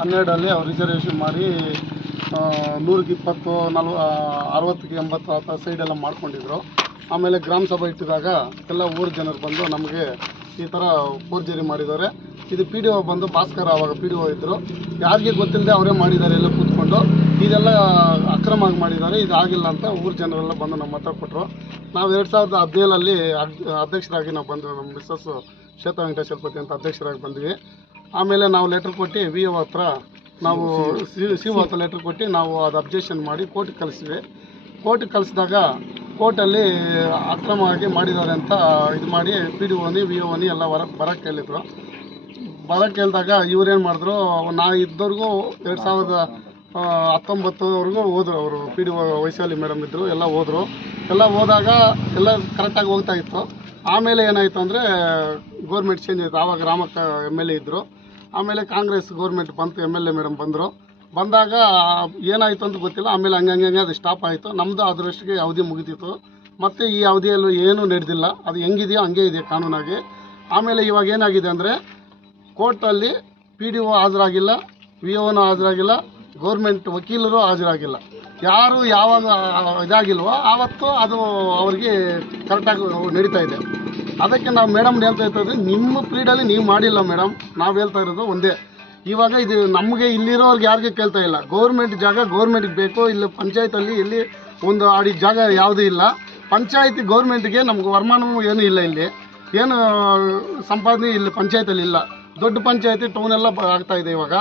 12 ಅವ್ರು ರಿಸರ್ವೇಷನ್ ಮಾಡಿ 100ಕ್ಕೆ 20, 60ಕ್ಕೆ 80 ಆ ಥರ ಸೈಡೆಲ್ಲ ಮಾಡ್ಕೊಂಡಿದ್ರು. ಆಮೇಲೆ ಗ್ರಾಮ ಸಭೆ ಇಟ್ಟಿದಾಗ ಎಲ್ಲ ಊರು ಜನರು ಬಂದು ನಮಗೆ ಈ ಥರ ಫೋರ್ಜರಿ ಮಾಡಿದ್ದಾರೆ. ಇದು ಪಿ ಡಿ ಒ ಬಂದು ಭಾಸ್ಕರ್ ಆವಾಗ ಪಿ ಡಿ ಒ ಇದ್ದರು. ಯಾರಿಗೆ ಗೊತ್ತಿಲ್ಲದೆ ಅವರೇ ಮಾಡಿದ್ದಾರೆ ಎಲ್ಲ ಕೂತ್ಕೊಂಡು, ಇದೆಲ್ಲ ಅಕ್ರಮವಾಗಿ ಮಾಡಿದ್ದಾರೆ, ಇದು ಆಗಿಲ್ಲ ಅಂತ ಊರು ಜನರೆಲ್ಲ ಬಂದು ನಮ್ಮ ಹತ್ರ ಕೊಟ್ಟರು. ನಾವು 2017 ಅಧ್ಯಕ್ಷರಾಗಿ ನಾವು ಬಂದು ನಮ್ಮ ಮಿಸ್ಸಸ್ ಶ್ವೇತಾ ವೆಂಕಟೇಶ್ವರಪತಿ ಅಂತ ಅಧ್ಯಕ್ಷರಾಗಿ ಬಂದ್ವಿ. ಆಮೇಲೆ ನಾವು ಲೆಟ್ರ್ ಕೊಟ್ಟು ವಿ ಒ ಹತ್ರ ನಾವು ಸಿ ಒ ಹತ್ರ ಲೆಟ್ರ್ ಕೊಟ್ಟು ನಾವು ಅದು ಅಬ್ಜೆಕ್ಷನ್ ಮಾಡಿ ಕೋರ್ಟ್ಗೆ ಕಳಿಸಿದ್ವಿ. ಕೋರ್ಟ್ಗೆ ಕಳಿಸಿದಾಗ ಕೋರ್ಟಲ್ಲಿ ಅಕ್ರಮವಾಗಿ ಮಾಡಿದ್ದಾರೆ ಅಂತ ಇದು ಮಾಡಿ ಪಿ ಡಿ ಒನಿ ವಿ ಒನಿ ಎಲ್ಲ ಬರೋಕ್ಕೆ ಹೇಳಿದ್ರು. ಬರೋಕ್ಕೆ ಹೇಳಿದಾಗ ಇವ್ರೇನು ಮಾಡಿದ್ರು, ನಾ ಇದ್ದವ್ರಿಗೂ 2019ವರೆಗೂ ಹೋದ್ರು. ಅವರು ಪಿ ಡಿ ಒ ವೈಶಾಲಿ ಮೇಡಮ್ ಇದ್ದರು, ಎಲ್ಲ ಹೋದರು. ಎಲ್ಲ ಹೋದಾಗ ಎಲ್ಲ ಕರೆಕ್ಟಾಗಿ ಹೋಗ್ತಾ ಇತ್ತು. ಆಮೇಲೆ ಏನಾಯಿತು ಅಂದರೆ ಗೌರ್ಮೆಂಟ್ ಚೇಂಜ್ ಆಯಿತು. ಆವಾಗ ರಾಮಕ್ಕ MLA ಇದ್ದರು. ಆಮೇಲೆ ಕಾಂಗ್ರೆಸ್ ಗೌರ್ಮೆಂಟ್ ಬಂತು, MLA ಮೇಡಮ್ ಬಂದರು. ಬಂದಾಗ ಏನಾಯಿತು ಅಂತ ಗೊತ್ತಿಲ್ಲ. ಆಮೇಲೆ ಹಂಗೆ ಅದು ಸ್ಟಾಪ್ ಆಯಿತು. ನಮ್ಮದು ಅದರಷ್ಟಿಗೆ ಅವಧಿ ಮುಗಿತಿತ್ತು. ಮತ್ತು ಈ ಅವಧಿಯಲ್ಲೂ ಏನೂ ನಡೆದಿಲ್ಲ. ಅದು ಹೆಂಗಿದೆಯೋ ಹಂಗೆ ಇದೆ ಕಾನೂನಾಗಿ. ಆಮೇಲೆ ಇವಾಗ ಏನಾಗಿದೆ ಅಂದರೆ ಕೋರ್ಟಲ್ಲಿ ಪಿ ಡಿ ಒ ಹಾಜರಾಗಿಲ್ಲ, ವಿ ಒನೂ ಹಾಜರಾಗಿಲ್ಲ, ಗೌರ್ಮೆಂಟ್ ವಕೀಲರು ಹಾಜರಾಗಿಲ್ಲ. ಯಾರು ಯಾವಾಗ ಇದಾಗಿಲ್ವೋ ಆವತ್ತು ಅದು ಅವ್ರಿಗೆ ಕರೆಕ್ಟಾಗಿ ನಡೀತಾ ಇದೆ. ಅದಕ್ಕೆ ನಾವು ಮೇಡಮ್ ಹೇಳ್ತಾ ಇರ್ತದೆ, ನಿಮ್ಮ ಪೀರಿಯಡಲ್ಲಿ ನೀವು ಮಾಡಿಲ್ಲ ಮೇಡಮ್. ನಾವು ಹೇಳ್ತಾ ಇರೋದು ಒಂದೇ, ಇವಾಗ ಇದು ನಮಗೆ ಇಲ್ಲಿರೋರ್ಗೆ ಯಾರಿಗೆ ಕೇಳ್ತಾ ಇಲ್ಲ. ಗೌರ್ಮೆಂಟ್ ಜಾಗ ಗೌರ್ಮೆಂಟ್ಗೆ ಬೇಕು. ಇಲ್ಲಿ ಪಂಚಾಯತಲ್ಲಿ ಇಲ್ಲಿ ಒಂದು ಅಡಿ ಜಾಗ ಯಾವುದೂ ಇಲ್ಲ. ಪಂಚಾಯತಿ ಗೌರ್ಮೆಂಟ್ಗೆ ನಮ್ಗೆ ವರಮಾನವೂ ಏನೂ ಇಲ್ಲ. ಇಲ್ಲಿ ಏನು ಸಂಪಾದನೆ ಇಲ್ಲಿ ಪಂಚಾಯತಲ್ಲಿ ಇಲ್ಲ. ದೊಡ್ಡ ಪಂಚಾಯತಿ ಟೌನೆಲ್ಲ ಆಗ್ತಾಯಿದೆ. ಇವಾಗ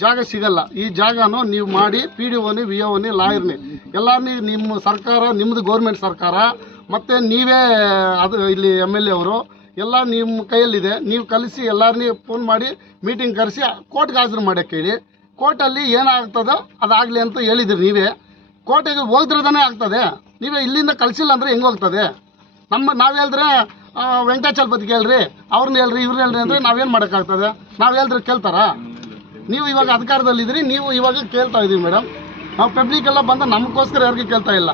ಜಾಗ ಸಿಗಲ್ಲ. ಈ ಜಾಗನೂ ನೀವು ಮಾಡಿ ಪಿ ಡಿ ಒನಿ ವಿ ಒನಿ ಲಾಯರ್ನಿ ಎಲ್ಲರನ್ನೂ ನಿಮ್ಮ ಸರ್ಕಾರ, ನಿಮ್ಮದು ಗೌರ್ಮೆಂಟ್ ಸರ್ಕಾರ, ಮತ್ತು ನೀವೇ ಅದು ಇಲ್ಲಿ MLA ಅವರು ಎಲ್ಲ ನಿಮ್ಮ ಕೈಯಲ್ಲಿದೆ. ನೀವು ಕಲಿಸಿ ಎಲ್ಲರನ್ನೂ ಫೋನ್ ಮಾಡಿ ಮೀಟಿಂಗ್ ಕರೆಸಿ ಕೋರ್ಟ್ಗೆ ಹಾಜರು ಮಾಡೋಕ್ಕೆ ಹೇಳಿ. ಕೋರ್ಟಲ್ಲಿ ಏನಾಗ್ತದೋ ಅದಾಗಲಿ ಅಂತ ಹೇಳಿದ್ರಿ ನೀವೇ. ಕೋರ್ಟಿಗೆ ಹೋಗ್ದಿರೋದೇ ಆಗ್ತದೆ. ನೀವೇ ಇಲ್ಲಿಂದ ಕಳಿಸಿಲ್ಲ ಅಂದರೆ ಹೆಂಗೆ ಹೋಗ್ತದೆ? ನಾವು ಹೇಳಿದ್ರೆ ವೆಂಕಟಾಚಲಪತಿಗೆ ಹೇಳ್ರಿ, ಅವ್ರನ್ನ ಹೇಳ್ರಿ, ಇವ್ರನ್ನ ಹೇಳ್ರಿ ಅಂದರೆ ನಾವೇನು ಮಾಡೋಕ್ಕಾಗ್ತದೆ? ನಾವು ಹೇಳಿದ್ರೆ ಕೇಳ್ತಾರಾ? ನೀವು ಇವಾಗ ಅಧಿಕಾರದಲ್ಲಿದ್ದೀರಿ, ನೀವು ಇವಾಗ ಕೇಳ್ತಾ ಇದ್ದೀವಿ ಮೇಡಮ್. ನಾವು ಪಬ್ಲಿಕ್ ಎಲ್ಲ ಬಂದು ನಮಗೋಸ್ಕರ ಯಾರಿಗೂ ಕೇಳ್ತಾ ಇಲ್ಲ.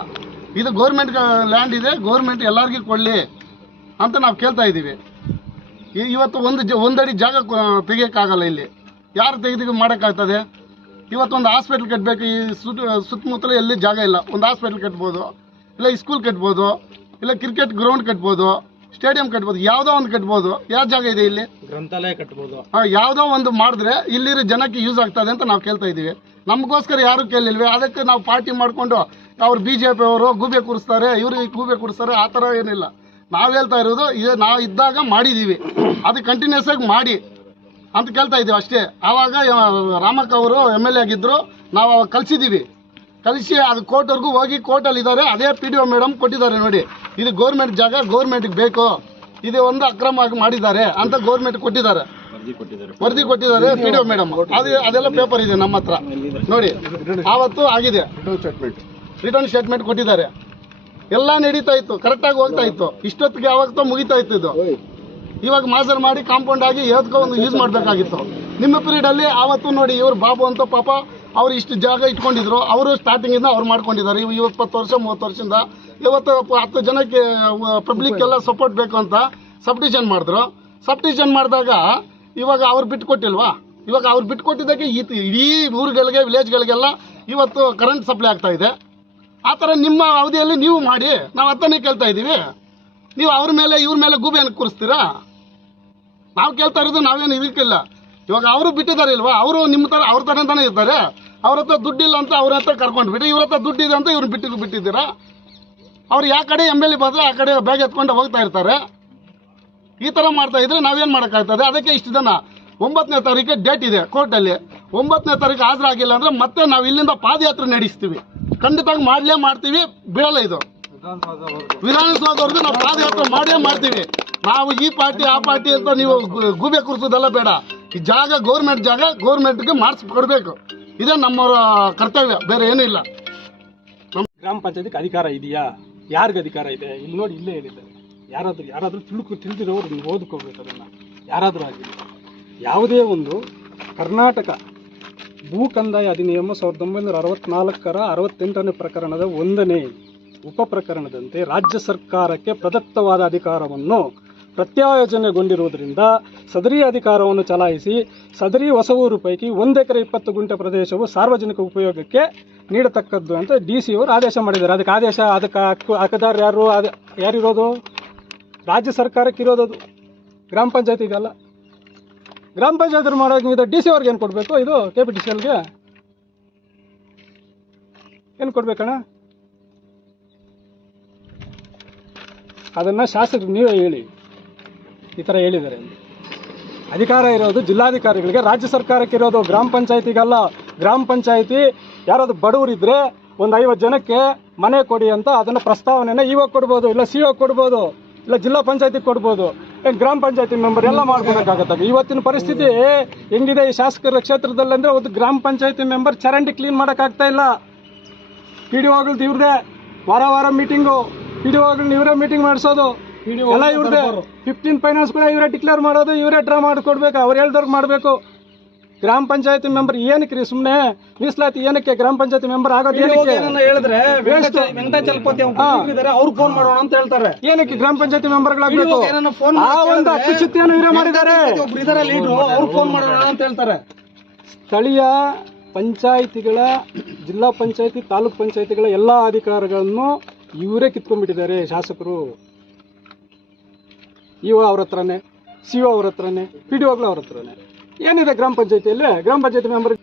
ಇದು ಗೌರ್ಮೆಂಟ್ ಲ್ಯಾಂಡ್ ಇದೆ, ಗೌರ್ಮೆಂಟ್ ಎಲ್ಲರಿಗೂ ಕೊಡಲಿ ಅಂತ ನಾವು ಕೇಳ್ತಾ ಇದ್ದೀವಿ. ಇವತ್ತು ಒಂದಡಿ ಜಾಗ ತೆಗಿಯೋಕ್ಕಾಗಲ್ಲ. ಇಲ್ಲಿ ಯಾರು ತೆಗೆದು ಮಾಡೋಕ್ಕಾಗ್ತದೆ? ಇವತ್ತೊಂದು ಹಾಸ್ಪಿಟ್ಲ್ ಕಟ್ಟಬೇಕು. ಈ ಸುತ್ತಮುತ್ತಲ ಎಲ್ಲಿ ಜಾಗ ಇಲ್ಲ. ಒಂದು ಹಾಸ್ಪಿಟ್ಲ್ ಕಟ್ಬೋದು, ಇಲ್ಲ ಸ್ಕೂಲ್ ಕಟ್ಬೋದು, ಇಲ್ಲ ಕ್ರಿಕೆಟ್ ಗ್ರೌಂಡ್ ಕಟ್ಬೋದು, ಸ್ಟೇಡಿಯಂ ಕಟ್ಬೋದು, ಯಾವುದೋ ಒಂದು ಕಟ್ಬೋದು. ಯಾವ ಜಾಗ ಇದೆ ಇಲ್ಲಿ? ಗ್ರಂಥಾಲಯ ಕಟ್ಬೋದು. ಯಾವುದೋ ಒಂದು ಮಾಡಿದ್ರೆ ಇಲ್ಲಿರೋ ಜನಕ್ಕೆ ಯೂಸ್ ಆಗ್ತದೆ ಅಂತ ನಾವು ಕೇಳ್ತಾ ಇದ್ದೀವಿ. ನಮಗೋಸ್ಕರ ಯಾರು ಕೇಳಿಲ್ವೇ? ಅದಕ್ಕೆ ನಾವು ಪಾರ್ಟಿ ಮಾಡಿಕೊಂಡು ಅವ್ರು BJP ಅವರು ಗೂಬೆ ಕೂರಿಸ್ತಾರೆ, ಇವ್ರಿಗೆ ಗೂಬೆ ಕೂರಿಸ್ತಾರೆ, ಆ ಥರ ಏನಿಲ್ಲ. ನಾವು ಹೇಳ್ತಾ ಇರೋದು ನಾವು ಇದ್ದಾಗ ಮಾಡಿದ್ದೀವಿ, ಅದು ಕಂಟಿನ್ಯೂಸ್ ಆಗಿ ಮಾಡಿ ಅಂತ ಕೇಳ್ತಾ ಇದ್ದೀವಿ ಅಷ್ಟೇ. ಆವಾಗ ರಾಮಕ್ಕ ಅವರು MLA ಆಗಿದ್ದರು. ನಾವು ಅವಾಗ ಕಲಿಸಿದ್ದೀವಿ. ಕಲಿಸಿ ಅದು ಕೋರ್ಟ್ವರೆಗೂ ಹೋಗಿ ಕೋರ್ಟಲ್ಲಿ ಇದ್ದಾರೆ. ಅದೇ ಪಿ ಡಿ ಒ ಮೇಡಮ್ ಕೊಟ್ಟಿದ್ದಾರೆ ನೋಡಿ, ಇದು ಗೌರ್ಮೆಂಟ್ ಜಾಗ, ಗೌರ್ಮೆಂಟ್ಗೆ ಬೇಕು, ಇದು ಒಂದು ಅಕ್ರಮವಾಗಿ ಮಾಡಿದ್ದಾರೆ ಅಂತ ಗೌರ್ಮೆಂಟ್ ಕೊಟ್ಟಿದ್ದಾರೆ, ವರದಿ ಕೊಟ್ಟಿದ್ದಾರೆ ಪಿ ಡಿ ಒ ಮೇಡಮ್. ಅದೆಲ್ಲ ಪೇಪರ್ ಇದೆ ನಮ್ಮ ಹತ್ರ ನೋಡಿ. ಆವತ್ತು ಆಗಿದೆ ರಿಟರ್ನ್ ಸ್ಟೇಟ್ಮೆಂಟ್ ಕೊಟ್ಟಿದ್ದಾರೆ. ಎಲ್ಲ ನಡೀತಾ ಇತ್ತು, ಕರೆಕ್ಟಾಗಿ ಹೋಗ್ತಾ ಇತ್ತು. ಇಷ್ಟೊತ್ತಿಗೆ ಯಾವತ್ತೋ ಮುಗಿತಾ ಇತ್ತು ಇದು. ಇವಾಗ ಮಾಸರ್ ಮಾಡಿ ಕಾಂಪೌಂಡ್ ಆಗಿ ಯಾವುದಕ್ಕೋ ಒಂದು ಯೂಸ್ ಮಾಡಬೇಕಾಗಿತ್ತು. ನಿಮ್ಮ ಪೀರಿಯಡಲ್ಲಿ ಆವತ್ತು ನೋಡಿ, ಇವರು ಬಾಬು ಅಂತ ಪಾಪ ಅವ್ರು ಇಷ್ಟು ಜಾಗ ಇಟ್ಕೊಂಡಿದ್ರು. ಅವರು ಸ್ಟಾರ್ಟಿಂಗಿಂದ ಅವ್ರು ಮಾಡ್ಕೊಂಡಿದ್ದಾರೆ. 20 ವರ್ಷ 30 ವರ್ಷದಿಂದ ಇವತ್ತು 10 ಜನಕ್ಕೆ ಪಬ್ಲಿಕ್ ಎಲ್ಲ ಸಪೋರ್ಟ್ ಬೇಕು ಅಂತ ಸಬ್ಡಿಷನ್ ಮಾಡಿದ್ರು. ಸಬ್ಡಿಷನ್ ಮಾಡಿದಾಗ ಇವಾಗ ಅವ್ರು ಬಿಟ್ಕೊಟ್ಟಿಲ್ವಾ? ಇವಾಗ ಅವ್ರು ಬಿಟ್ಕೊಟ್ಟಿದ್ದಕ್ಕೆ ಇಡೀ ಊರುಗಳಿಗೆ, ವಿಲೇಜ್ಗಳಿಗೆಲ್ಲ ಇವತ್ತು ಕರೆಂಟ್ ಸಪ್ಲೈ ಆಗ್ತಾ ಇದೆ. ಆ ಥರ ನಿಮ್ಮ ಅವಧಿಯಲ್ಲಿ ನೀವು ಮಾಡಿ, ನಾವು ಅದನ್ನೇ ಕೇಳ್ತಾ ಇದ್ದೀವಿ. ನೀವು ಅವ್ರ ಮೇಲೆ ಇವ್ರ ಮೇಲೆ ಗೂಬೆಯನ್ನು ಕೂರಿಸ್ತೀರಾ? ನಾವು ಕೇಳ್ತಾ ಇರೋದು ನಾವೇನು ಇದಕ್ಕಿಲ್ಲ. ಇವಾಗ ಅವರು ಬಿಟ್ಟಿದ್ದಾರೆ ಇಲ್ವಾ? ಅವರು ನಿಮ್ಮ ಥರ ಅವ್ರ ಥರ ಅಂತಾನೆ ಇರ್ತಾರೆ. ಅವ್ರ ಹತ್ರ ದುಡ್ಡಿಲ್ಲ ಅಂತ ಅವ್ರ ಹತ್ರ ಕರ್ಕೊಂಡ್ಬಿಟ್ಟು, ಇವ್ರ ಹತ್ರ ದುಡ್ಡಿದೆ ಅಂತ ಇವ್ರನ್ನ ಬಿಟ್ಟಿದ್ದೀರಾ? ಅವ್ರು ಯಾವ ಕಡೆ MLA ಬಂದರೆ ಆ ಕಡೆ ಬ್ಯಾಗ್ ಎತ್ಕೊಂಡು ಹೋಗ್ತಾ ಇರ್ತಾರೆ. ಈ ಥರ ಮಾಡ್ತಾ ಇದ್ರೆ ನಾವೇನು ಮಾಡೋಕ್ಕಾಗ್ತದೆ? ಅದಕ್ಕೆ ಇಷ್ಟು ದಿನ 9ನೇ ತಾರೀಕು ಡೇಟ್ ಇದೆ ಕೋರ್ಟಲ್ಲಿ. 9ನೇ ತಾರೀಕು ಹಾಜರಾಗಿಲ್ಲ ಅಂದರೆ ಮತ್ತೆ ನಾವು ಇಲ್ಲಿಂದ ಪಾದಯಾತ್ರೆ ನಡೆಸ್ತೀವಿ. ಖಂಡಿತವಾಗಿ ಮಾಡ್ತೀವಿ, ಬಿಡಲ್ಲ. ಇದು ವಿಧಾನಸೌಧವರೆಗೂ ನಾವು ಪಾದಯಾತ್ರೆ ಮಾಡ್ತೀವಿ. ನಾವು ಈ ಪಾರ್ಟಿ ಆ ಪಾರ್ಟಿ ಅಂತ ನೀವು ಗೂಬೆ ಕೂರಿಸೋದೆಲ್ಲ ಬೇಡ. ಈ ಜಾಗ ಗೌರ್ಮೆಂಟ್ ಜಾಗ, ಗೌರ್ಮೆಂಟ್ಗೆ ಮಾಡಿಸ್ಕೊಡ್ಬೇಕು. ಇದೇ ನಮ್ಮ ಕರ್ತವ್ಯ, ಬೇರೆ ಏನೂ ಇಲ್ಲ. ಗ್ರಾಮ ಪಂಚಾಯತಿಗೆ ಅಧಿಕಾರ ಇದೆಯಾ? ಯಾರಿಗೆ ಅಧಿಕಾರ ಇದೆ? ಇಲ್ಲಿ ನೋಡಿ, ಇಲ್ಲೇ ಹೇಳಿದ್ದಾರೆ. ಯಾರಾದರೂ ತಿಳಿದಿರೋರು ನೀವು ಓದ್ಕೋಬೇಕು ಅದನ್ನು. ಯಾರಾದರೂ ಆಗಿಲ್ಲ. ಯಾವುದೇ ಒಂದು ಕರ್ನಾಟಕ ಭೂ ಕಂದಾಯ ಅಧಿನಿಯಮ 1964ರ 68ನೇ ಪ್ರಕರಣದ 1ನೇ ಉಪ ಪ್ರಕರಣದಂತೆ ರಾಜ್ಯ ಸರ್ಕಾರಕ್ಕೆ ಪ್ರದತ್ತವಾದ ಅಧಿಕಾರವನ್ನು ಪ್ರತ್ಯಾಯೋಜನೆಗೊಂಡಿರುವುದರಿಂದ ಸದರಿ ಅಧಿಕಾರವನ್ನು ಚಲಾಯಿಸಿ ಸದರಿ ಹೊಸೂರು ಪೈಕಿ 1 ಎಕರೆ 20 ಗುಂಟೆ ಪ್ರದೇಶವು ಸಾರ್ವಜನಿಕ ಉಪಯೋಗಕ್ಕೆ ನೀಡತಕ್ಕದ್ದು ಅಂತ DC ಅವರು ಆದೇಶ ಮಾಡಿದ್ದಾರೆ. ಅದಕ್ಕೆ ಹಕ್ಕದಾರ ಯಾರಿರೋದು? ರಾಜ್ಯ ಸರ್ಕಾರಕ್ಕೆ ಇರೋದು, ಗ್ರಾಮ ಪಂಚಾಯತಿಗಲ್ಲ. ಗ್ರಾಮ ಪಂಚಾಯತ್ ಮಾಡೋದು DC ಅವ್ರಿಗೆ ಏನು ಕೊಡಬೇಕು? ಇದು KPTCLಗೆ ಏನು ಕೊಡ್ಬೇಕಣ್ಣ? ಅದನ್ನು ಶಾಸಕರು ನೀವೇ ಹೇಳಿ, ಈ ಥರ ಹೇಳಿದ್ದಾರೆ. ಅಧಿಕಾರ ಇರೋದು ಜಿಲ್ಲಾಧಿಕಾರಿಗಳಿಗೆ, ರಾಜ್ಯ ಸರ್ಕಾರಕ್ಕೆ ಇರೋದು, ಗ್ರಾಮ ಪಂಚಾಯತಿಗಲ್ಲ. ಗ್ರಾಮ ಪಂಚಾಯತಿ ಯಾರಾದ್ರು ಬಡವರಿದ್ದರೆ ಒಂದು 50 ಜನಕ್ಕೆ ಮನೆ ಕೊಡಿ ಅಂತ ಅದನ್ನು ಪ್ರಸ್ತಾವನೆನ ಇವಾಗ ಕೊಡ್ಬೋದು, ಇಲ್ಲ CO ಕೊಡ್ಬೋದು, ಇಲ್ಲ ಜಿಲ್ಲಾ ಪಂಚಾಯತಿಗೆ ಕೊಡ್ಬೋದು. ಗ್ರಾಮ ಪಂಚಾಯತಿ ಮೆಂಬರ್ ಎಲ್ಲ ಮಾಡ್ಕೊಬೇಕಾಗತ್ತೆ. ಇವತ್ತಿನ ಪರಿಸ್ಥಿತಿ ಹೆಂಗಿದೆ ಈ ಶಾಸಕರ ಕ್ಷೇತ್ರದಲ್ಲಿ ಅಂದರೆ, ಒಂದು ಗ್ರಾಮ ಪಂಚಾಯತಿ ಮೆಂಬರ್ ಚರಂಡಿ ಕ್ಲೀನ್ ಮಾಡೋಕ್ಕಾಗ್ತಾ ಇಲ್ಲ. PDOಗಳದ್ದು ಇವ್ರದೇ, ವಾರ ಮೀಟಿಂಗು, PDOಗಳನ್ನ ಇವರೇ ಮೀಟಿಂಗ್ ಮಾಡಿಸೋದು ಎಲ್ಲ ಇವ್ರದೇ. 15 ಫೈನಾನ್ಸ್ ಕೂಡ ಇವರೇ ಡಿಕ್ಲೇರ್ ಮಾಡೋದು, ಇವರೇ ಡ್ರಾ ಮಾಡಿಕೊಡ್ಬೇಕು, ಅವ್ರು ಹೇಳ್ದವ್ರಿಗೆ ಮಾಡಬೇಕು. ಗ್ರಾಮ ಪಂಚಾಯತಿ ಮೆಂಬರ್ ಏನಕ್ಕೆ ರೀ? ಸುಮ್ಮನೆ ಮೀಸಲಾತಿ ಏನಕ್ಕೆ? ಗ್ರಾಮ ಪಂಚಾಯತಿ ಮೆಂಬರ್ ಆಗೋದು ಏನಕ್ಕೆ ಹೇಳಿದ್ರೆ ಅವ್ರು ಫೋನ್ ಮಾಡೋಣ ಅಂತ ಹೇಳ್ತಾರೆ. ಏನಕ್ಕೆ ಗ್ರಾಮ ಪಂಚಾಯತಿ ಮೆಂಬರ್ಗಳಾಗಬೇಕು? ಆ ಒಂದು ಅಕ್ಕಚಿತ್ತೆಯನ್ನು ಇವರೇ ಮಾಡಿದ್ದಾರೆ. ಅವ್ರು ಫೋನ್ ಮಾಡೋಣ ಅಂತ ಹೇಳ್ತಾರೆ. ಸ್ಥಳೀಯ ಪಂಚಾಯಿತಿಗಳ, ಜಿಲ್ಲಾ ಪಂಚಾಯತಿ, ತಾಲೂಕ್ ಪಂಚಾಯತಿಗಳ ಎಲ್ಲ ಅಧಿಕಾರಗಳನ್ನು ಇವರೇ ಕಿತ್ಕೊಂಡ್ಬಿಟ್ಟಿದ್ದಾರೆ ಶಾಸಕರು. ಇವ ಅವ್ರ ಹತ್ರನೇ, CO ಅವ್ರ ಹತ್ರನೇ, PDOಗಳು ಅವ್ರ ಹತ್ರನೇ. ಏನಿದೆ ಗ್ರಾಮ ಪಂಚಾಯತಿಯಲ್ಲಿ? ಗ್ರಾಮ ಪಂಚಾಯತಿ ಮೆಂಬರ್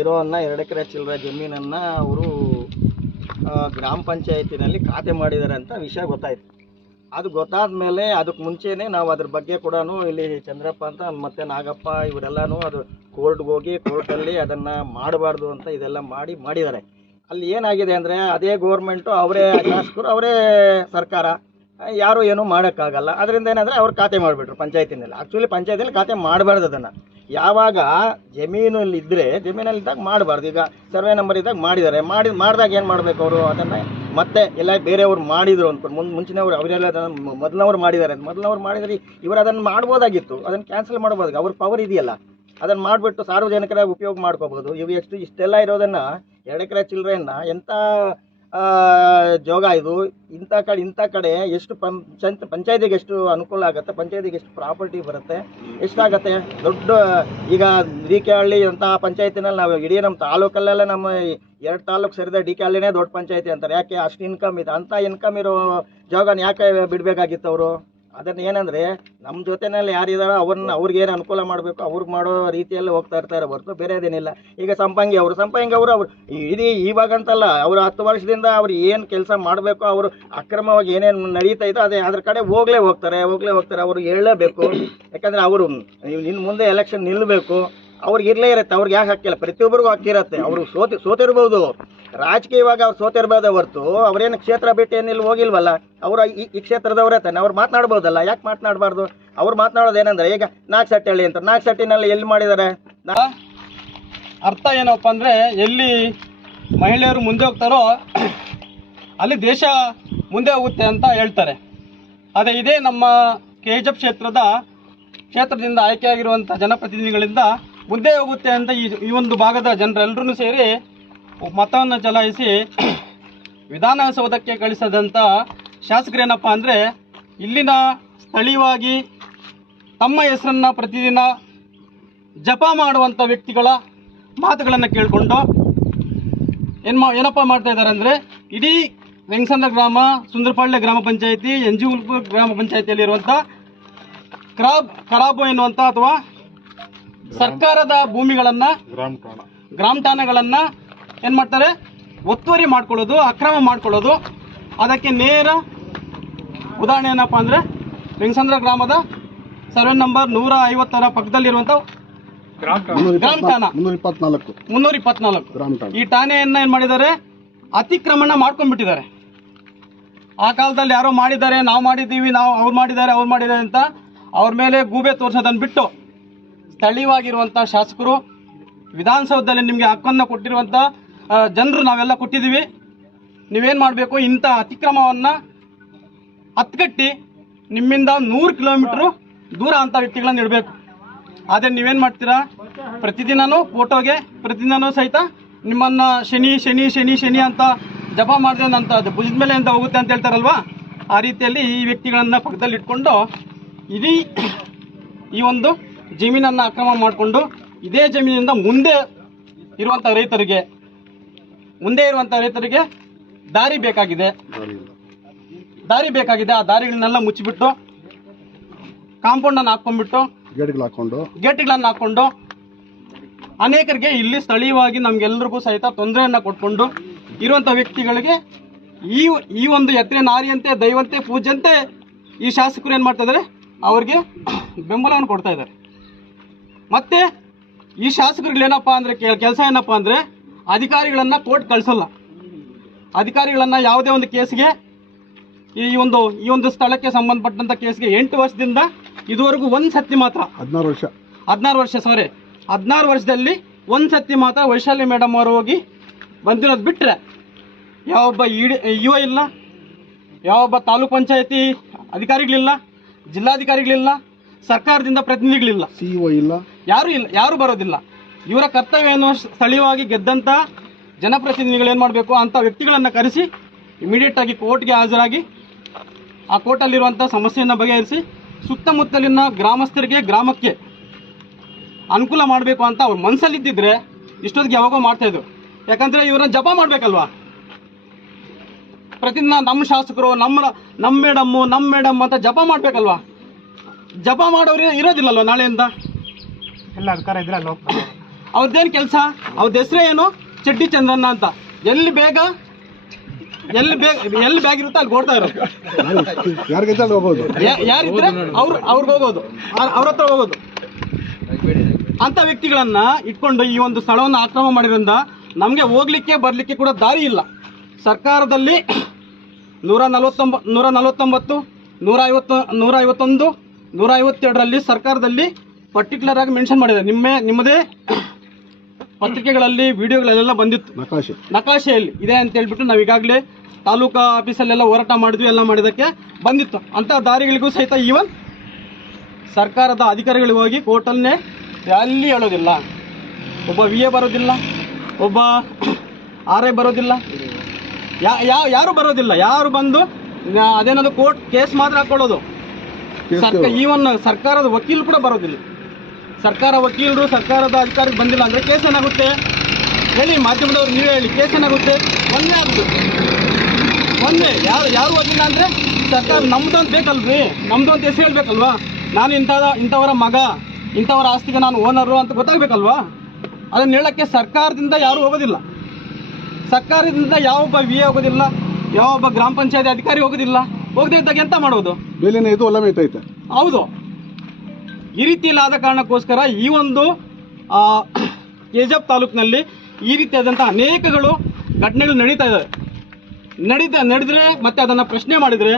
ಇರೋನ್ನ 2 ಎಕರೆ ಚಿಲ್ಲರೆ ಜಮೀನನ್ನು ಅವರು ಗ್ರಾಮ ಪಂಚಾಯತಿನಲ್ಲಿ ಖಾತೆ ಮಾಡಿದ್ದಾರೆ ಅಂತ ವಿಷಯ ಗೊತ್ತಾಯ್ತು. ಅದು ಗೊತ್ತಾದ ಮೇಲೆ ಅದಕ್ಕೆ ಮುಂಚೆನೇ ನಾವು ಅದ್ರ ಬಗ್ಗೆ ಕೂಡ ಇಲ್ಲಿ ಚಂದ್ರಪ್ಪ ಅಂತ ಮತ್ತು ನಾಗಪ್ಪ ಇವರೆಲ್ಲನೂ ಅದು ಕೋರ್ಟ್ಗೆ ಹೋಗಿ ಕೋರ್ಟಲ್ಲಿ ಅದನ್ನು ಮಾಡಬಾರ್ದು ಅಂತ ಇದೆಲ್ಲ ಮಾಡಿದ್ದಾರೆ. ಅಲ್ಲಿ ಏನಾಗಿದೆ ಅಂದರೆ, ಅದೇ ಗೋರ್ಮೆಂಟು, ಅವರೇ ಶಾಸಕರು, ಅವರೇ ಸರ್ಕಾರ, ಯಾರು ಏನೂ ಮಾಡೋಕ್ಕಾಗಲ್ಲ. ಅದರಿಂದ ಏನಂದರೆ ಅವ್ರು ಖಾತೆ ಮಾಡಿಬಿಟ್ರು ಪಂಚಾಯತಿನಲ್ಲಿ. ಆ್ಯಕ್ಚುಲಿ ಪಂಚಾಯತಿಯಲ್ಲಿ ಖಾತೆ ಮಾಡಬಾರ್ದು. ಅದನ್ನು ಯಾವಾಗ ಜಮೀನಲ್ಲಿದ್ದಾಗ ಮಾಡಬಾರ್ದು. ಈಗ ಸರ್ವೆ ನಂಬರ್ ಇದ್ದಾಗ ಮಾಡಿದಾಗ ಏನು ಮಾಡಬೇಕು ಅವರು? ಅದನ್ನು ಮತ್ತೆ ಎಲ್ಲ ಬೇರೆಯವ್ರು ಮಾಡಿದರು ಅಂತ ಮುಂಚಿನವ್ರು ಅವರೆಲ್ಲ ಮೊದಲವ್ರು ಮಾಡಿದರೆ ಇವರು ಅದನ್ನು ಮಾಡ್ಬೋದಾಗಿತ್ತು. ಅದನ್ನು ಕ್ಯಾನ್ಸಲ್ ಮಾಡ್ಬೋದು. ಅವ್ರ ಪವರ್ ಇದೆಯಲ್ಲ, ಅದನ್ನು ಮಾಡಿಬಿಟ್ಟು ಸಾರ್ವಜನಿಕರಾಗಿ ಉಪಯೋಗ ಮಾಡ್ಕೋಬೋದು. ಇವು ಇಷ್ಟೆಲ್ಲ ಇರೋದನ್ನು 2 ಎಕರೆ ಚಿಲ್ಲರೆಯನ್ನು ಎಂಥ ಜೋಗ ಇದು? ಇಂಥ ಕಡೆ ಎಷ್ಟು ಪಂಚಾಯತಿಗೆ ಎಷ್ಟು ಅನುಕೂಲ ಆಗುತ್ತೆ, ಪಂಚಾಯತಿಗೆ ಎಷ್ಟು ಪ್ರಾಪರ್ಟಿ ಬರುತ್ತೆ, ಎಷ್ಟಾಗತ್ತೆ ದೊಡ್ಡ. ಈಗ ಡಿಕೆಹಳ್ಳಿ ಅಂತ ಪಂಚಾಯತಿನಲ್ಲಿ ನಾವು ಇಡೀ ನಮ್ಮ ತಾಲೂಕಲ್ಲೆಲ್ಲ ನಮ್ಮ 2 ತಾಲೂಕು ಸೇರಿದ ಡಿಕೆಹಳ್ಳಿನೇ ದೊಡ್ಡ ಪಂಚಾಯತಿ ಅಂತಾರೆ. ಯಾಕೆ? ಅಷ್ಟು ಇನ್ಕಮ್ ಇದೆ. ಅಂಥ ಇನ್ಕಮ್ ಇರೋ ಜಾಗನ ಯಾಕೆ ಬಿಡಬೇಕಾಗಿತ್ತು ಅವರು? ಅದನ್ನು ಏನಂದರೆ, ನಮ್ಮ ಜೊತೆಯಲ್ಲಿ ಯಾರಿದಾರೋ ಅವ್ರಿಗೇನು ಅನುಕೂಲ ಮಾಡಬೇಕು ಅವ್ರಿಗೆ ಮಾಡೋ ರೀತಿಯಲ್ಲಿ ಹೋಗ್ತಾ ಇರ್ತಾರೆ ಹೊರತು ಬೇರೆದೇನಿಲ್ಲ. ಈಗ ಸಂಪಂಗಿ ಅವರು ಇಡೀ ಇವಾಗಂತಲ್ಲ, ಅವರು 10 ವರ್ಷದಿಂದ ಅವ್ರು ಏನು ಕೆಲಸ ಮಾಡಬೇಕು, ಅವರು ಅಕ್ರಮವಾಗಿ ಏನೇನು ನಡೀತಾ ಇದ್ದೋ ಅದ್ರ ಕಡೆ ಹೋಗ್ಲೇ ಹೋಗ್ತಾರೆ. ಅವ್ರು ಹೇಳಲೇಬೇಕು. ಯಾಕಂದರೆ ಅವರು ಇನ್ನು ಮುಂದೆ ಎಲೆಕ್ಷನ್ ನಿಲ್ಲಬೇಕು, ಅವ್ರಿಗೆ ಇರಲೇ ಇರುತ್ತೆ. ಅವ್ರಿಗೆ ಯಾಕೆ ಹಾಕಿಲ್ಲ? ಪ್ರತಿಯೊಬ್ಬರಿಗೂ ಹಾಕಿರುತ್ತೆ. ಅವರು ಸೋತಿರ್ಬೋದು, ರಾಜಕೀಯವಾಗಿ ಅವ್ರು ಸೋತಿರ್ಬೋದೇ ಹೊರತು ಅವ್ರೇನು ಕ್ಷೇತ್ರ ಬಿಟ್ಟು ಏನಿಲ್ಲ ಹೋಗಿಲ್ವಲ್ಲ. ಅವರು ಈ ಕ್ಷೇತ್ರದವರೇ ತಾನೆ, ಅವ್ರು ಮಾತನಾಡ್ಬೋದಲ್ಲ. ಯಾಕೆ ಮಾತನಾಡಬಾರ್ದು? ಅವ್ರು ಮಾತನಾಡೋದೇನೆಂದರೆ, ಈಗ ನಾಗಸಟ್ಟಹಳ್ಳಿ ಅಂತ, ನಾಗಸಟ್ಟಿನಲ್ಲಿ ಎಲ್ಲಿ ಮಾಡಿದ್ದಾರೆ? ಅರ್ಥ ಏನಪ್ಪ ಅಂದರೆ, ಎಲ್ಲಿ ಮಹಿಳೆಯರು ಮುಂದೆ ಹೋಗ್ತಾರೋ ಅಲ್ಲಿ ದೇಶ ಮುಂದೆ ಹೋಗುತ್ತೆ ಅಂತ ಹೇಳ್ತಾರೆ. ಅದೇ ಇದೇ ನಮ್ಮ KHF ಕ್ಷೇತ್ರದಿಂದ ಆಯ್ಕೆಯಾಗಿರುವಂಥ ಜನಪ್ರತಿನಿಧಿಗಳಿಂದ ಮುಂದೆ ಹೋಗುತ್ತೆ ಅಂತ ಈ ಒಂದು ಭಾಗದ ಜನರೆಲ್ಲರೂ ಸೇರಿ ಮತವನ್ನು ಚಲಾಯಿಸಿ ವಿಧಾನಸೌಧಕ್ಕೆ ಕಳಿಸದಂಥ ಶಾಸಕರೇನಪ್ಪ ಅಂದರೆ, ಇಲ್ಲಿನ ಸ್ಥಳೀಯವಾಗಿ ತಮ್ಮ ಹೆಸರನ್ನು ಪ್ರತಿದಿನ ಜಪ ಮಾಡುವಂಥ ವ್ಯಕ್ತಿಗಳ ಮಾತುಗಳನ್ನು ಕೇಳಿಕೊಂಡು ಏನಪ್ಪ ಮಾಡ್ತಾ ಇದ್ದಾರೆ ಅಂದರೆ, ಇಡೀ ವೆಂಗಸಂದ್ರ ಗ್ರಾಮ, ಸುಂದರಪಾಳ್ಯ ಗ್ರಾಮ ಪಂಚಾಯಿತಿ, NG ಗ್ರಾಮ ಪಂಚಾಯಿತಿಯಲ್ಲಿರುವಂಥ ಖರಾಬು ಎನ್ನುವಂಥ ಅಥವಾ ಸರ್ಕಾರದ ಭೂಮಿಗಳನ್ನು, ಗ್ರಾಮ ಠಾಣೆಗಳನ್ನು ಏನು ಮಾಡ್ತಾರೆ? ಒತ್ತುವರಿ ಮಾಡ್ಕೊಳ್ಳೋದು, ಅಕ್ರಮ ಮಾಡ್ಕೊಳ್ಳೋದು. ಅದಕ್ಕೆ ನೇರ ಉದಾಹರಣೆ ಏನಪ್ಪ ಅಂದರೆ, ವೆಂಗಸಂದ್ರ ಗ್ರಾಮದ ಸರ್ವೆ ನಂಬರ್ 150 ಪಕ್ಕದಲ್ಲಿರುವಂಥ ಗ್ರಾಮ ಠಾಣಾ 324 ಈ ಠಾಣೆಯನ್ನು ಏನು ಮಾಡಿದ್ದಾರೆ? ಅತಿಕ್ರಮಣ ಮಾಡ್ಕೊಂಡ್ಬಿಟ್ಟಿದ್ದಾರೆ. ಆ ಕಾಲದಲ್ಲಿ ಯಾರೋ ಮಾಡಿದ್ದಾರೆ, ನಾವು ಮಾಡಿದ್ದೀವಿ, ಅವ್ರು ಮಾಡಿದ್ದಾರೆ ಅಂತ ಅವ್ರ ಮೇಲೆ ಗೂಬೆ ತೋರಿಸೋದನ್ನು ಬಿಟ್ಟು, ಸ್ಥಳೀಯವಾಗಿರುವಂಥ ಶಾಸಕರು, ವಿಧಾನಸೌಧದಲ್ಲಿ ನಿಮಗೆ ಹಕ್ಕನ್ನು ಕೊಟ್ಟಿರುವಂಥ ಜನರು ನಾವೆಲ್ಲ ಕೊಟ್ಟಿದ್ದೀವಿ. ನೀವೇನು ಮಾಡಬೇಕು? ಇಂಥ ಅತಿಕ್ರಮವನ್ನು ಹತ್ಕಟ್ಟಿ ನಿಮ್ಮಿಂದ 100 ಕಿಲೋಮೀಟ್ರು ದೂರ ಅಂಥ ವ್ಯಕ್ತಿಗಳನ್ನು ಇಡಬೇಕು. ಆದರೆ ನೀವೇನು ಮಾಡ್ತೀರಾ? ಪ್ರತಿದಿನವೂ ಫೋಟೋಗೆ ಪ್ರತಿದಿನವೂ ಸಹಿತ ನಿಮ್ಮನ್ನು ಶನಿ ಅಂತ ಜಪ ಮಾಡಿದ್ರೆ ಅಂತ ಅದು ಭುಜದ ಮೇಲೆ ಅಂತ ಹೋಗುತ್ತೆ ಅಂತ ಹೇಳ್ತಾರಲ್ವ, ಆ ರೀತಿಯಲ್ಲಿ ಈ ವ್ಯಕ್ತಿಗಳನ್ನು ಪಕ್ಕದಲ್ಲಿ ಇಟ್ಕೊಂಡು ಇಡೀ ಈ ಒಂದು ಜಮೀನನ್ನು ಅಕ್ರಮ ಮಾಡಿಕೊಂಡು ಇದೇ ಜಮೀನಿಂದ ಮುಂದೆ ಇರುವಂಥ ರೈತರಿಗೆ ದಾರಿ ಬೇಕಾಗಿದೆ. ಆ ದಾರಿಗಳನ್ನೆಲ್ಲ ಮುಚ್ಚಿಬಿಟ್ಟು ಕಾಂಪೌಂಡನ್ನು ಹಾಕ್ಕೊಂಡ್ಬಿಟ್ಟು ಗೇಟ್ಗಳನ್ನು ಹಾಕ್ಕೊಂಡು ಅನೇಕರಿಗೆ ಇಲ್ಲಿ ಸ್ಥಳೀಯವಾಗಿ ನಮ್ಗೆಲ್ಲರಿಗೂ ಸಹಿತ ತೊಂದರೆಯನ್ನು ಕೊಟ್ಕೊಂಡು ಇರುವಂಥ ವ್ಯಕ್ತಿಗಳಿಗೆ ಈ ಒಂದು ಎತ್ತರೆ ನಾರಿಯಂತೆ ದೈವಂತೆ ಪೂಜ್ಯಂತೆ ಈ ಶಾಸಕರು ಏನು ಮಾಡ್ತಾ ಇದ್ದಾರೆ, ಅವ್ರಿಗೆ ಬೆಂಬಲವನ್ನು ಕೊಡ್ತಾ ಇದ್ದಾರೆ. ಮತ್ತೆ ಈ ಶಾಸಕರುಗಳೇನಪ್ಪ ಅಂದರೆ ಕೆಲಸ ಏನಪ್ಪ ಅಂದರೆ ಅಧಿಕಾರಿಗಳನ್ನು ಕೋರ್ಟ್ ಕಳಿಸಲ್ಲ. ಅಧಿಕಾರಿಗಳನ್ನು ಯಾವುದೇ ಒಂದು ಕೇಸ್ಗೆ ಈ ಒಂದು ಸ್ಥಳಕ್ಕೆ ಸಂಬಂಧಪಟ್ಟಂಥ ಕೇಸ್ಗೆ 8 ವರ್ಷದಿಂದ ಇದುವರೆಗೂ ಒಂದು ಸತಿ ಮಾತ್ರ 16 ವರ್ಷದಲ್ಲಿ ಒಂದು ಸತಿ ಮಾತ್ರ ವೈಶಾಲಿ ಮೇಡಮ್ ಅವರು ಹೋಗಿ ಬಂದಿರೋದು ಬಿಟ್ಟರೆ ಯಾವೊಬ್ಬ ಇಒ ಇಲ್ಲ, ಯಾವೊಬ್ಬ ತಾಲೂಕ್ ಪಂಚಾಯತಿ ಅಧಿಕಾರಿಗಳಿಲ್ಲ, ಜಿಲ್ಲಾಧಿಕಾರಿಗಳಿಲ್ಲ, ಸರ್ಕಾರದಿಂದ ಪ್ರತಿನಿಧಿಗಳಿಲ್ಲ, ಸಿಇಒ ಇಲ್ಲ, ಯಾರು ಬರೋದಿಲ್ಲ. ಇವರ ಕರ್ತವ್ಯವನ್ನು ಸ್ಥಳೀಯವಾಗಿ ಗೆದ್ದಂಥ ಜನಪ್ರತಿನಿಧಿಗಳು ಏನು ಮಾಡಬೇಕು, ಅಂಥ ವ್ಯಕ್ತಿಗಳನ್ನು ಕರೆಸಿ ಇಮಿಡಿಯೇಟ್ ಆಗಿ ಕೋರ್ಟ್ಗೆ ಹಾಜರಾಗಿ ಆ ಕೋರ್ಟಲ್ಲಿರುವಂಥ ಸಮಸ್ಯೆಯನ್ನು ಬಗೆಹರಿಸಿ ಸುತ್ತಮುತ್ತಲಿನ ಗ್ರಾಮಕ್ಕೆ ಅನುಕೂಲ ಮಾಡಬೇಕು ಅಂತ ಅವ್ರ ಮನಸ್ಸಲ್ಲಿದ್ದಿದ್ರೆ ಇಷ್ಟೊತ್ತಿಗೆ ಯಾವಾಗೋ ಮಾಡ್ತಾಯಿದ್ರು. ಯಾಕಂದರೆ ಇವ್ರನ್ನ ಜಪ ಮಾಡಬೇಕಲ್ವಾ, ಪ್ರತಿದಿನ ನಮ್ಮ ಶಾಸಕರು ನಮ್ಮ ಮೇಡಮ್ ಅಂತ ಜಪ ಮಾಡಬೇಕಲ್ವಾ. ಜಪ ಮಾಡೋರು ಇರೋದಿಲ್ಲಲ್ವ ನಾಳೆಯಿಂದ, ಎಲ್ಲ ಅಧಿಕಾರ ಇದ್ರೆ ಅಲ್ಲಿ ಹೋಗ್ತಾರೆ. ಅವ್ರದ್ದೇನು ಕೆಲಸ, ಅವ್ರದ್ದು ಹೆಸರೇ ಏನು, ಚಡ್ಡಿ ಚಂದ್ರಣ್ಣ ಅಂತ. ಎಲ್ಲಿ ಬ್ಯಾಗ್ ಇರುತ್ತೆ ಅಲ್ಲಿ ಕೊಡ್ತಾ ಇರೋದು. ಯಾರಿದ್ರೆ ಅವ್ರಿಗೆ ಹೋಗೋದು, ಅವ್ರ ಹತ್ರ ಹೋಗೋದು. ಅಂತ ವ್ಯಕ್ತಿಗಳನ್ನ ಇಟ್ಕೊಂಡು ಈ ಒಂದು ಸ್ಥಳವನ್ನು ಆಕ್ರಮಣ ಮಾಡಿರೋದ್ರಿಂದ ನಮಗೆ ಹೋಗ್ಲಿಕ್ಕೆ ಬರ್ಲಿಕ್ಕೆ ಕೂಡ ದಾರಿ ಇಲ್ಲ. ಸರ್ಕಾರದಲ್ಲಿ 149, 149, 151, 152ರಲ್ಲಿ ಸರ್ಕಾರದಲ್ಲಿ ಪರ್ಟಿಕ್ಯುಲರ್ ಆಗಿ ಮೆನ್ಷನ್ ಮಾಡಿದೆ. ನಿಮ್ಮದೇ ಪತ್ರಿಕೆಗಳಲ್ಲಿ ವಿಡಿಯೋಗಳಲ್ಲೆಲ್ಲ ಬಂದಿತ್ತು, ನಕಾಶೆಯಲ್ಲಿ ಇದೆ ಅಂತ ಹೇಳ್ಬಿಟ್ಟು ನಾವು ಈಗಾಗಲೇ ತಾಲೂಕಾ ಆಫೀಸಲ್ಲೆಲ್ಲ ಹೋರಾಟ ಮಾಡಿದ್ವಿ, ಎಲ್ಲ ಮಾಡಿದಕ್ಕೆ ಬಂದಿತ್ತು. ಅಂಥ ದಾರಿಗಳಿಗೂ ಸಹಿತ ಈವನ್ ಸರ್ಕಾರದ ಅಧಿಕಾರಿಗಳಿಗೆ ಹೋಗಿ ಕೋರ್ಟನ್ನೇ ಅಲ್ಲಿ ಹೇಳೋದಿಲ್ಲ. ಒಬ್ಬ VA ಬರೋದಿಲ್ಲ, ಒಬ್ಬ RI ಬರೋದಿಲ್ಲ, ಯಾರು ಬರೋದಿಲ್ಲ. ಯಾರು ಬಂದು ಅದೇನಾದ್ರು ಕೋರ್ಟ್ ಕೇಸ್ ಮಾತ್ರ ಹಾಕೊಳ್ಳೋದು. ಈವನ್ ಸರ್ಕಾರದ ವಕೀಲರು ಕೂಡ ಬರೋದಿಲ್ಲ. ವಕೀಲರು ಸರ್ಕಾರದ ಅಧಿಕಾರಿ ಬಂದಿಲ್ಲ ಅಂದರೆ ಕೇಸ್ ಏನಾಗುತ್ತೆ ಹೇಳಿ, ಮಾಧ್ಯಮದವ್ರು ನೀವೇ ಹೇಳಿ, ಕೇಸ್ ಏನಾಗುತ್ತೆ? ಒಂದೇ ಆಗುತ್ತೆ. ಯಾರು ಓದಿಲ್ಲ ಅಂದರೆ ಸರ್ಕಾರ ನಮ್ಮದು ಅಂತ ಬೇಕಲ್ರಿ, ನಮ್ಮದು ಅಂತ ಹೆಸರು ಹೇಳ್ಬೇಕಲ್ವಾ. ನಾನು ಇಂಥವರ ಮಗ, ಇಂಥವರ ಆಸ್ತಿಗೆ ನಾನು ಓನರು ಅಂತ ಗೊತ್ತಾಗಬೇಕಲ್ವಾ. ಅದನ್ನು ಹೇಳೋಕ್ಕೆ ಸರ್ಕಾರದಿಂದ ಯಾರೂ ಹೋಗೋದಿಲ್ಲ. ಸರ್ಕಾರದಿಂದ ಯಾವೊಬ್ಬ VA ಹೋಗೋದಿಲ್ಲ, ಯಾವೊಬ್ಬ ಗ್ರಾಮ ಪಂಚಾಯತಿ ಅಧಿಕಾರಿ ಹೋಗೋದಿಲ್ಲ. ಹೋಗದೇ ಇದ್ದಾಗ ಎಂತ ಮಾಡೋದು? ಹೌದು. ಈ ರೀತಿ ಇಲ್ಲದ ಕಾರಣಕ್ಕೋಸ್ಕರ ಈ ಒಂದು ಕೆಜಪ್ ತಾಲೂಕಿನಲ್ಲಿ ಈ ರೀತಿಯಾದಂಥ ಅನೇಕಗಳು ಘಟನೆಗಳು ನಡೀತಾ ಇದ್ದಾವೆ. ನಡೆದ್ರೆ ಮತ್ತೆ ಅದನ್ನು ಪ್ರಶ್ನೆ ಮಾಡಿದರೆ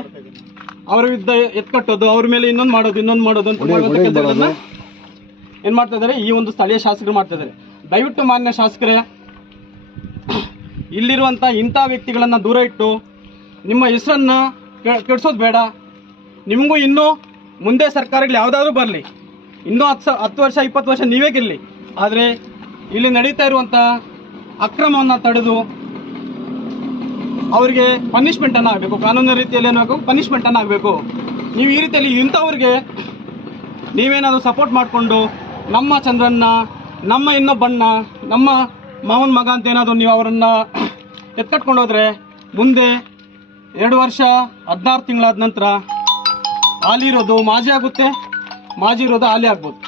ಅವರ ವಿರುದ್ಧ ಎತ್ಕಟ್ಟೋದು, ಅವ್ರ ಮೇಲೆ ಇನ್ನೊಂದು ಮಾಡೋದು ಅಂತ ಕೆಲಸಗಳನ್ನ ಏನು ಮಾಡ್ತಾ ಇದ್ದಾರೆ ಈ ಒಂದು ಸ್ಥಳೀಯ ಶಾಸಕರು ಮಾಡ್ತಾ ಇದ್ದಾರೆ. ದಯವಿಟ್ಟು ಮಾನ್ಯ ಶಾಸಕರೇ, ಇಲ್ಲಿರುವಂಥ ಇಂಥ ವ್ಯಕ್ತಿಗಳನ್ನು ದೂರ ಇಟ್ಟು ನಿಮ್ಮ ಹೆಸರನ್ನು ಕೆಡಿಸೋದು ಬೇಡ. ನಿಮಗೂ ಇನ್ನೂ ಮುಂದೆ ಸರ್ಕಾರಗಳು ಯಾವುದಾದ್ರೂ ಬರಲಿ, ಇನ್ನೂ 10 ವರ್ಷ 20 ವರ್ಷ ನೀವೇ ಗೆಲ್ಲಿ. ಆದರೆ ಇಲ್ಲಿ ನಡೀತಾ ಇರುವಂಥ ಅಕ್ರಮವನ್ನು ತಡೆದು ಅವರಿಗೆ ಪನಿಷ್ಮೆಂಟನ್ನು ಆಗಬೇಕು, ಕಾನೂನಿನ ರೀತಿಯಲ್ಲಿ ಏನಾಗಬೇಕು, ಪನಿಷ್ಮೆಂಟನ್ನು ಆಗಬೇಕು. ನೀವು ಈ ರೀತಿಯಲ್ಲಿ ಇಂಥವ್ರಿಗೆ ನೀವೇನಾದರೂ ಸಪೋರ್ಟ್ ಮಾಡಿಕೊಂಡು ನಮ್ಮ ಚಂದ್ರನ್ನ, ನಮ್ಮ ಇನ್ನೊಬ್ಬಣ್ಣ, ನಮ್ಮ ಮಾವನ ಮಗ ಅಂತ ಏನಾದರೂ ನೀವು ಅವರನ್ನು ಎತ್ಕಟ್ಕೊಂಡು ಹೋದರೆ ಮುಂದೆ 2 ವರ್ಷ 16 ತಿಂಗಳಾದ ನಂತರ ಹಾಲಿ ಇರೋದು ಮಾಜಿ ಆಗುತ್ತೆ, ಮಾಜಿ ಇರೋದು ಹಾಲಿ ಆಗ್ಬೋದು.